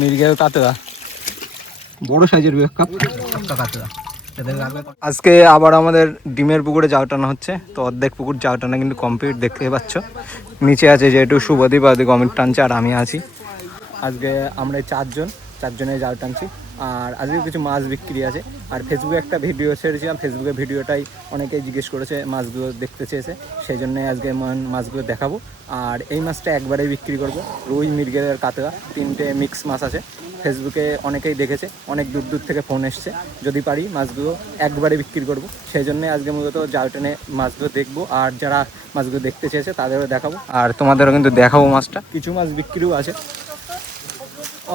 মৃগেল কাতলা, বড় সাইজের বিবেক কাপ কাতলা। আজকে আবার আমাদের ডিমের পুকুরে জাল টানা হচ্ছে। তো অর্ধেক পুকুর জাল টানা কিন্তু কমপ্লিট, দেখতে পাচ্ছ। নিচে আছে যেহেতু শুভদীপ আদি কমিট টানছে আর আমি আছি। আজকে আমরা চারজনে জাল টানছি। আর আজকে কিছু মাছ বিক্রি আছে। আর ফেসবুকে একটা ভিডিও ছেড়েছিলাম, ফেসবুকে ভিডিওটাই অনেকেই জিজ্ঞেস করেছে, মাছগুলো দেখতে চেয়েছে, সেই জন্যে আজকে মাছগুলো দেখাবো। আর এই মাছটা একবারেই বিক্রি করব। রুই, মৃগেল আর কাতলা, 3টে মিক্স মাছ আছে। ফেসবুকে অনেকেই দেখেছে, অনেক দূর দূর থেকে ফোন এসছে, যদি পারি মাছগুলো একবারে বিক্রি করব। সেই জন্যে আজকে মূলত জাল টেনে মাছগুলো দেখবো। আর যারা মাছগুলো দেখতে চেয়েছে তাদেরও দেখাবো, আর তোমাদেরও কিন্তু দেখাবো মাছটা। কিছু মাছ বিক্রিও আছে,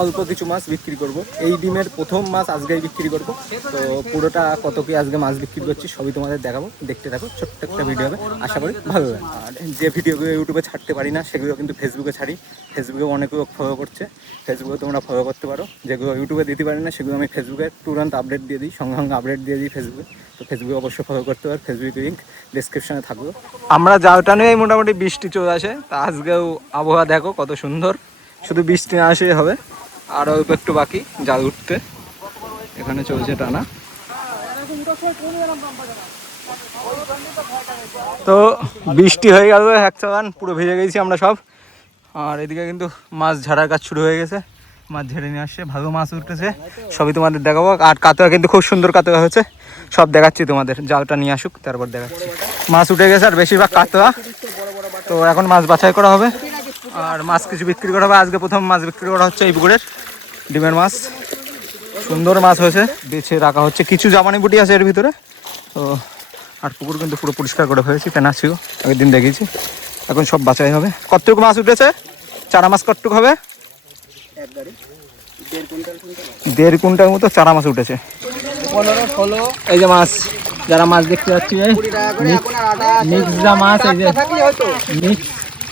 অল্প কিছু মাছ বিক্রি করব। এই ডিমের প্রথম মাছ আজকেই বিক্রি করব। তো পুরোটা কত কি আজকে মাছ বিক্রি করছি সবই তোমাদের দেখাবো, দেখতে থাকো। ছোট্ট একটা ভিডিও হবে, আশা করি ভালো লাগে। আর যে ভিডিওগুলো ইউটিউবে ছাড়তে পারি না সেগুলো কিন্তু ফেসবুকে ছাড়ি। ফেসবুকে অনেকেও ফলো করছে, ফেসবুকে তোমরা ফলো করতে পারো। যেগুলো ইউটিউবে দিতে পারি না সেগুলো আমি ফেসবুকে তুরন্ত আপডেট দিয়ে দিই, সঙ্গে সঙ্গে আপডেট দিয়ে দিই ফেসবুকে। তো ফেসবুকে অবশ্যই ফলো করতে পারো, ফেসবুক লিঙ্ক ডিসক্রিপশনে থাকবে। আমরা জালটা নিয়েই মোটামুটি বৃষ্টি চলে আসে। তা আজকেও আবহাওয়া দেখো কত সুন্দর, শুধু বৃষ্টি না আসলেই হবে। আর অল্প একটু বাকি জাল উঠতে, এখানে চলছে টানা। তো বৃষ্টি হয়ে গেল, এক চালান পুরো ভিজে গেছি আমরা সব। আর এদিকে কিন্তু মাছ ঝাড়ার কাজ শুরু হয়ে গেছে, মাছ ঝেড়ে নিয়ে আসছে, ভালো মাছ উঠতেছে, সবই তোমাদের দেখাবো। আর কাতলা কিন্তু খুব সুন্দর কাতলা হয়েছে, সব দেখাচ্ছি তোমাদের। জালটা নিয়ে আসুক তারপর দেখাচ্ছি। মাছ উঠে গেছে আর বেশিরভাগ কাতলা। তো এখন মাছ বাছাই করা হবে আর মাছ কিছু বিক্রি করা হবে। আজকে প্রথম মাছ বিক্রি করা হচ্ছে এই পুকুরের ডিমের মাছ। সুন্দর মাছ হয়েছে, বেছে রাখা হচ্ছে। কিছু জামানি বুটি আছে এর ভিতরে। তো আর পুকুর কিন্তু পুরো পরিষ্কার করে ফেলেছি, পেনা ছিল আগের দিন দেখেছি। এখন সব বাছাই হবে। কতটুকু মাছ উঠেছে? চারা মাছ কতটুকু হবে? 1.5 কুইন্টাল মতো চারা মাছ উঠেছে। 15-16 এই যে মাছ, যারা মাছ দেখতে যাচ্ছি মিক্স যা মাছ, এই যে মিক্স,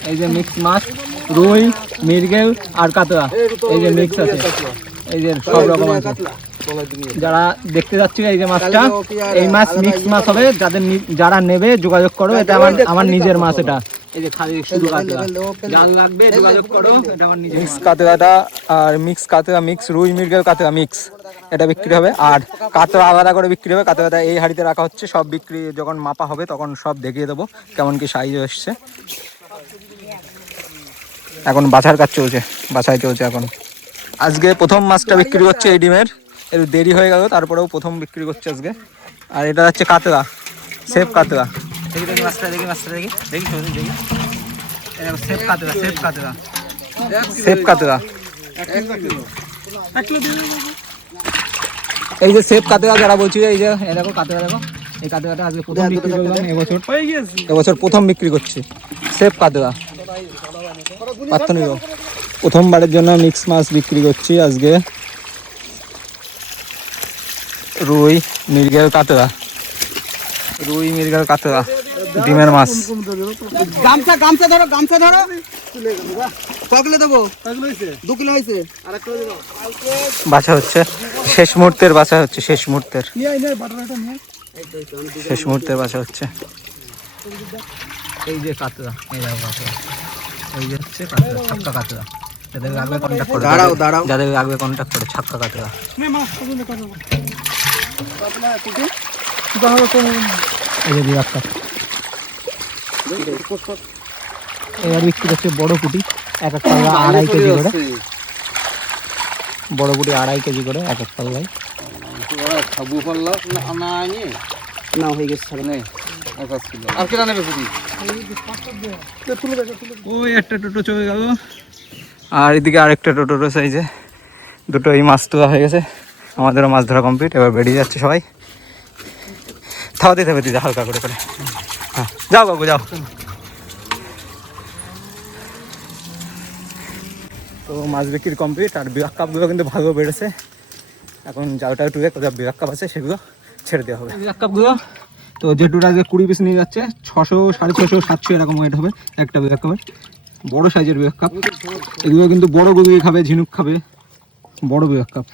এই যে মিক্স মাছ, রুই, মৃগেল আর কাতলা, এই যে মিক্স আছে, এই যে সব রকম আছে। যারা দেখতে যাচ্ছি এই যে মাছটা, এই মাছ মিক্স মাছ হবে। যারা নেবে যোগাযোগ করো, এটা আমার নিজের মাছ। এটা এই যে খালি শুধু কাতলা, যার লাগবে যোগাযোগ করো, এটা আমার নিজের মিক্স কাতলাটা। আর মিক্স কাতলা, মিক্স রুই, মৃগেল, কাতলা মিক্স, এটা বিক্রি হবে। আর কাতলা আলাদা করে বিক্রি হবে। কাতলাটা এই হাঁড়িতে রাখা হচ্ছে, সব বিক্রি যখন মাপা হবে তখন সব দেখিয়ে দেবো কেমন কি সাইজ এসছে। এখন বাছার কাজ চলছে, বাছাই চলছে এখন। আজকে প্রথম মাছটা বিক্রি করছে এই ডিমের, একটু দেরি হয়ে গেল, তারপরেও প্রথম বিক্রি করছে আজকে। আর এটা হচ্ছে কাতলা, সেফ কাতলা। দেখি দেখি মাছটা, দেখি মাছটা, দেখি দেখি দেখি সেফ কাতলা, সেফ কাতলা, সেফ কাতলা। এই যে সেফ কাতলা যারা বলছি, এই যে দেখো কাতলা, দেখো এই কাতলাটা আজকে প্রথম বিক্রি করলাম এবছর প্রথম বিক্রি করছি সেফ কাতলা। প্রথমবারের জন্য মিক্স মাছ বিক্রি করছি আজকে। রুই, মৃগেল, কাতলা, রুই, মৃগেল, কাতলা, ডিমের মাছ। গামছা গামছা ধরো, গামছা ধরো, কগলে দেবো, 2 কিলো হয়েছে। বাছা হচ্ছে, শেষ মুহূর্তের বাছা হচ্ছে, শেষ মুহূর্তের বাছা হচ্ছে। এই যে কাতলা, এই দেখো কাতলা, এই যে হচ্ছে কাতলা, ছাক্কা কাতলা। যাদের লাগবে কন্ট্যাক্ট করে, যাদের লাগবে কন্ট্যাক্ট করে, ছাক্কা কাতলা। এই যে বিরাট কাপ, এবার বিক্রি হচ্ছে বড় পুটি, এক এক পাল্লা 2.5 কেজি করে। বড় পুটি 2.5 কেজি করে এক এক পাল্লায়। না হয়ে গেছে, ওই একটা টোটো চলে গেল। আর এদিকে আরেকটা টোটো রয়েছে, এই যে দুটো এই মাছ তোলা হয়ে গেছে। আমাদেরও মাছ ধরা কমপ্লিট, এবার বেরিয়ে যাচ্ছে সবাই। থাওয়া দিতে হবে দিদা, হালকা করে করে। হ্যাঁ যাও বাবু যাও। তো মাছ বিক্রি কমপ্লিট। আর বিরাট কাপগুলো কিন্তু ভালো বেড়েছে। এখন জালটা টুয়ে কোথাও বিরাট কাপ আছে সেগুলো ছেড়ে দেওয়া হবে। বিরাট কাপগুলো তো যে টুটা আজকে 20 পিস নিয়ে যাচ্ছে, 600, 650, 700 এরকম ওয়েট হবে একটা বিরাট কাপের। বড় সাইজের বিরাট কাপ, এগুলো কিন্তু বড় গরুই খাবে, ঝিনুক খাবে, বড় বিরাট কাপ।